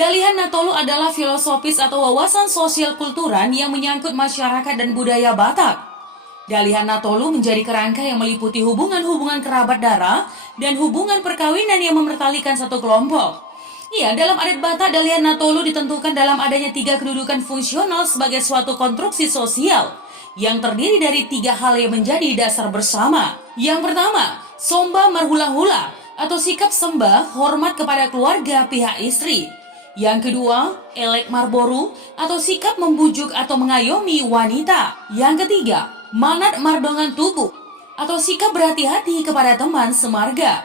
Dalihan Natolu adalah filosofis atau wawasan sosial kulturan yang menyangkut masyarakat dan budaya Batak. Dalihan Natolu menjadi kerangka yang meliputi hubungan-hubungan kerabat darah dan hubungan perkawinan yang memertalikan satu kelompok. Ya, dalam adat Batak, dalihan Natolu ditentukan dalam adanya 3 kedudukan fungsional sebagai suatu konstruksi sosial yang terdiri dari 3 hal yang menjadi dasar bersama. Yang pertama, somba marhula-hula atau sikap sembah hormat kepada keluarga pihak istri. Yang kedua, elek marboru atau sikap membujuk atau mengayomi wanita. Yang ketiga, manat mardongan tubuh atau sikap berhati-hati kepada teman semarga.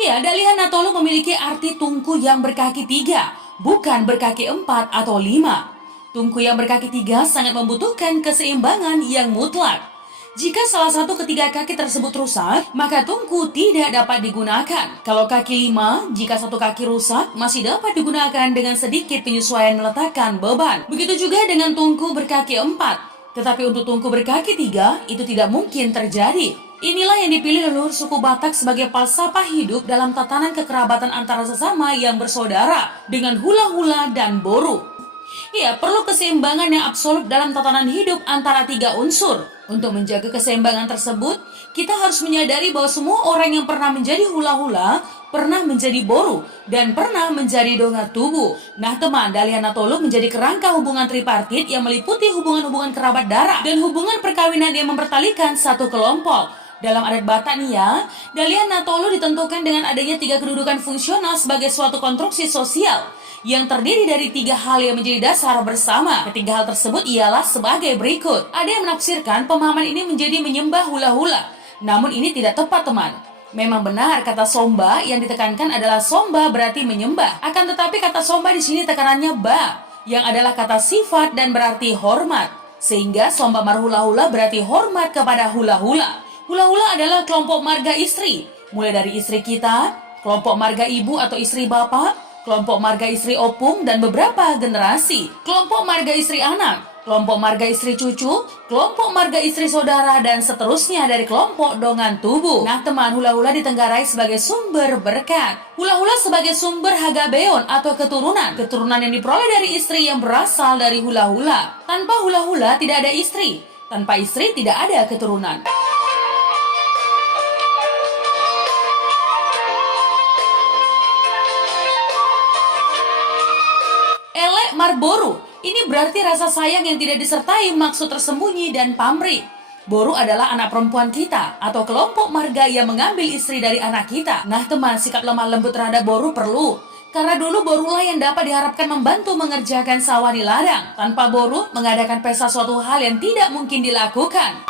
Ya, dalihan Natolu memiliki arti tungku yang berkaki 3, bukan berkaki 4 atau 5. Tungku yang berkaki 3 sangat membutuhkan keseimbangan yang mutlak. Jika salah satu ketiga kaki tersebut rusak, maka tungku tidak dapat digunakan. Kalau kaki 5, jika satu kaki rusak, masih dapat digunakan dengan sedikit penyesuaian meletakkan beban. Begitu juga dengan tungku berkaki 4. Tetapi untuk tungku berkaki 3, itu tidak mungkin terjadi. Inilah yang dipilih leluhur suku Batak sebagai falsafah hidup dalam tatanan kekerabatan antara sesama yang bersaudara dengan hula-hula dan boru. Ya, perlu keseimbangan yang absolut dalam tatanan hidup antara 3 unsur. Untuk menjaga keseimbangan tersebut, kita harus menyadari bahwa semua orang yang pernah menjadi hula-hula, pernah menjadi boru, dan pernah menjadi donga tubuh. Nah teman, dalihan Natolu menjadi kerangka hubungan tripartit yang meliputi hubungan-hubungan kerabat darah dan hubungan perkawinan yang mempertalikan satu kelompok. Dalam adat Batak nih ya, dalihan Natolu ditentukan dengan adanya 3 kedudukan fungsional sebagai suatu konstruksi sosial yang terdiri dari 3 hal yang menjadi dasar bersama. Ketiga hal tersebut ialah sebagai berikut. Ada yang menafsirkan pemahaman ini menjadi menyembah hula-hula. Namun ini tidak tepat teman. Memang benar kata somba yang ditekankan adalah somba berarti menyembah. Akan tetapi kata somba di sini tekanannya ba, yang adalah kata sifat dan berarti hormat. Sehingga somba marhula-hula berarti hormat kepada hula-hula. Hula-hula adalah kelompok marga istri, mulai dari istri kita, kelompok marga ibu atau istri bapak, kelompok marga istri opung, dan beberapa generasi. Kelompok marga istri anak, kelompok marga istri cucu, kelompok marga istri saudara, dan seterusnya dari kelompok dongan tubuh. Nah teman, hula-hula ditenggarai sebagai sumber berkat. Hula-hula sebagai sumber hagabeon atau keturunan. Keturunan yang diperoleh dari istri yang berasal dari hula-hula. Tanpa hula-hula tidak ada istri. Tanpa istri tidak ada keturunan. Elek marboru, ini berarti rasa sayang yang tidak disertai maksud tersembunyi dan pamrih. Boru adalah anak perempuan kita atau kelompok marga yang mengambil istri dari anak kita. Nah teman, sikap lemah lembut terhadap boru perlu. Karena dulu borulah yang dapat diharapkan membantu mengerjakan sawah di ladang. Tanpa boru, mengadakan pesta suatu hal yang tidak mungkin dilakukan.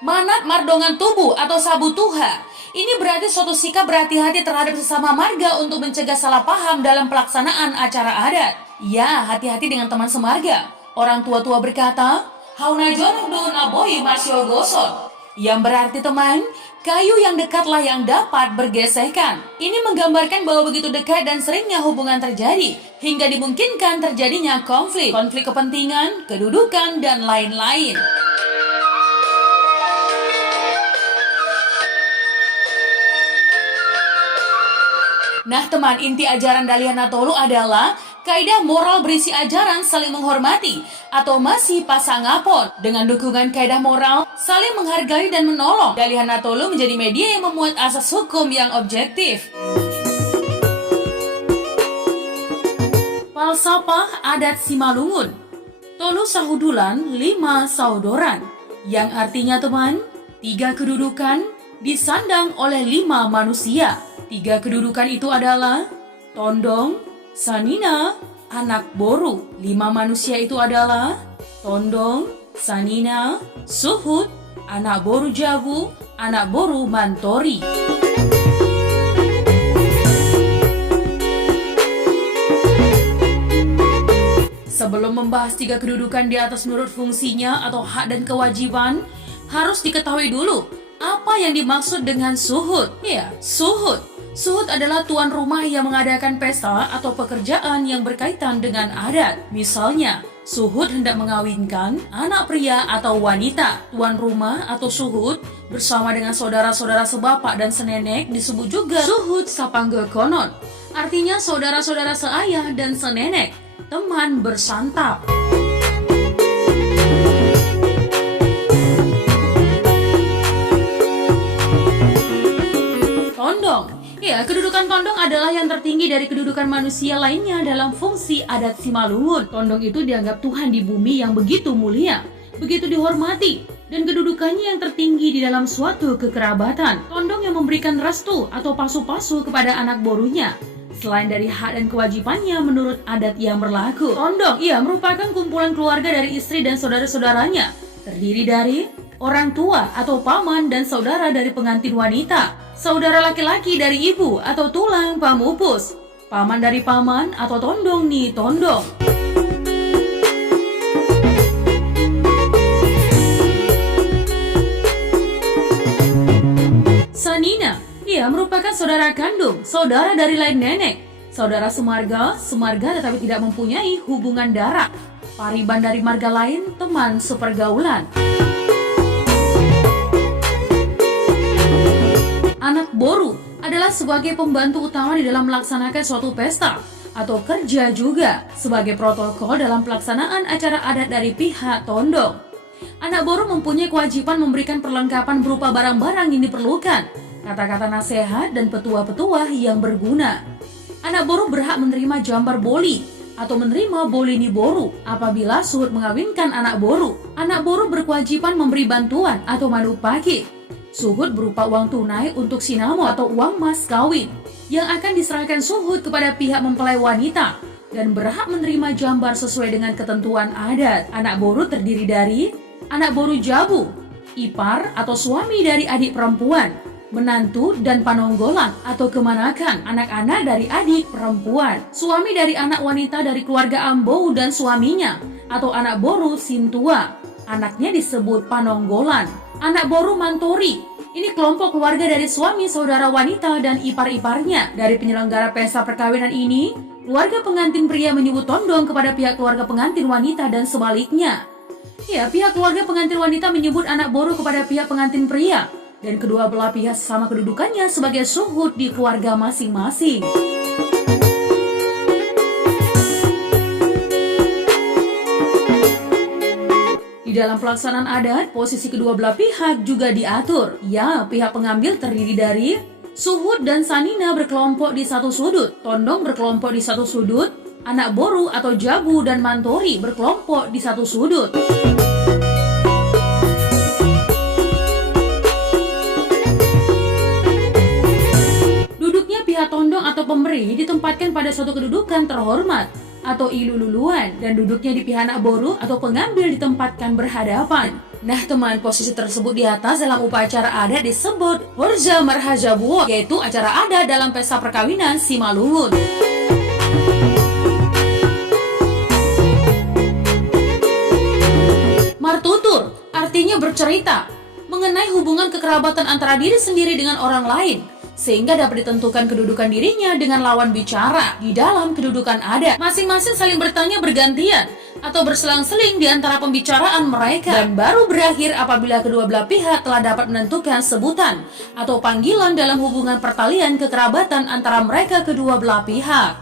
Manat mardongan tubuh atau sabu tuha. Ini berarti suatu sikap berhati-hati terhadap sesama marga untuk mencegah salah paham dalam pelaksanaan acara adat. Ya, hati-hati dengan teman semarga. Orang tua-tua berkata, hauna jonok do naboi masyo goson. Yang berarti teman, kayu yang dekatlah yang dapat bergesekan. Ini menggambarkan bahwa begitu dekat dan seringnya hubungan terjadi, hingga dimungkinkan terjadinya konflik kepentingan, kedudukan, dan lain-lain. Nah teman, inti ajaran dalihan Natolu adalah kaidah moral berisi ajaran saling menghormati atau masih pasangapon. Dengan dukungan kaidah moral, saling menghargai dan menolong, dalihan Natolu menjadi media yang memuat asas hukum yang objektif. Falsafah adat Simalungun. Tolu sahudulan 5 saudoran, yang artinya teman, 3 kedudukan disandang oleh 5 manusia. 3 kedudukan itu adalah tondong, sanina, anak boru. 5 manusia itu adalah tondong, sanina, suhud, anak boru jabu, anak boru mantori. Sebelum membahas 3 kedudukan di atas menurut fungsinya atau hak dan kewajiban, harus diketahui dulu apa yang dimaksud dengan suhud. Ya, suhud Suhud adalah tuan rumah yang mengadakan pesta atau pekerjaan yang berkaitan dengan adat. Misalnya, suhud hendak mengawinkan anak pria atau wanita. Tuan rumah atau suhud bersama dengan saudara-saudara sebapak dan senenek disebut juga suhud sapangge konon. Artinya saudara-saudara seayah dan senenek, teman bersantap. Tondong. Ya, kedudukan tondong adalah yang tertinggi dari kedudukan manusia lainnya dalam fungsi adat Simalungun. Tondong itu dianggap Tuhan di bumi yang begitu mulia, begitu dihormati, dan kedudukannya yang tertinggi di dalam suatu kekerabatan. Tondong yang memberikan restu atau pasu-pasu kepada anak borunya, selain dari hak dan kewajibannya menurut adat yang berlaku. Tondong, merupakan kumpulan keluarga dari istri dan saudara-saudaranya, terdiri dari orang tua atau paman dan saudara dari pengantin wanita, saudara laki-laki dari ibu atau tulang pamupus, paman dari paman atau tondong ni tondong. Sanina, merupakan saudara kandung, saudara dari lain nenek, saudara semarga tetapi tidak mempunyai hubungan darah, pariban dari marga lain, teman sepergaulan. Anak boru adalah sebagai pembantu utama di dalam melaksanakan suatu pesta atau kerja juga sebagai protokol dalam pelaksanaan acara adat dari pihak tondong. Anak boru mempunyai kewajiban memberikan perlengkapan berupa barang-barang yang diperlukan, kata-kata nasihat dan petua-petua yang berguna. Anak boru berhak menerima jambar boli atau menerima bolini boru apabila suhud mengawinkan anak boru. Anak boru berkewajiban memberi bantuan atau manupaki. Suhud berupa uang tunai untuk sinamo atau uang mas kawin yang akan diserahkan suhud kepada pihak mempelai wanita dan berhak menerima jambar sesuai dengan ketentuan adat. Anak boru terdiri dari anak boru jabu, ipar atau suami dari adik perempuan, menantu dan panonggolan atau kemanakan, anak-anak dari adik perempuan, suami dari anak wanita dari keluarga ambou dan suaminya atau anak boru sintua, anaknya disebut panonggolan. Anak boru mantori, ini kelompok keluarga dari suami, saudara wanita, dan ipar-iparnya. Dari penyelenggara pesta perkawinan ini, keluarga pengantin pria menyebut tondong kepada pihak keluarga pengantin wanita dan sebaliknya. Pihak keluarga pengantin wanita menyebut anak boru kepada pihak pengantin pria, dan kedua belah pihak sama kedudukannya sebagai suhud di keluarga masing-masing. Di dalam pelaksanaan adat, posisi kedua belah pihak juga diatur. Pihak pengambil terdiri dari suhud dan sanina berkelompok di satu sudut, tondong berkelompok di satu sudut, anak boru atau jabu dan mantori berkelompok di satu sudut. Duduknya pihak tondong atau pemberi ditempatkan pada suatu kedudukan terhormat atau ilululuan, dan duduknya di pihak anak boru atau pengambil ditempatkan berhadapan. Nah teman, posisi tersebut di atas dalam upacara adat disebut Horja Marhajabuo, yaitu acara adat dalam pesta perkawinan Simalungun. Martutur artinya bercerita mengenai hubungan kekerabatan antara diri sendiri dengan orang lain, sehingga dapat ditentukan kedudukan dirinya dengan lawan bicara di dalam kedudukan adat. Masing-masing saling bertanya bergantian atau berselang-seling di antara pembicaraan mereka, dan baru berakhir apabila kedua belah pihak telah dapat menentukan sebutan atau panggilan dalam hubungan pertalian kekerabatan antara mereka kedua belah pihak.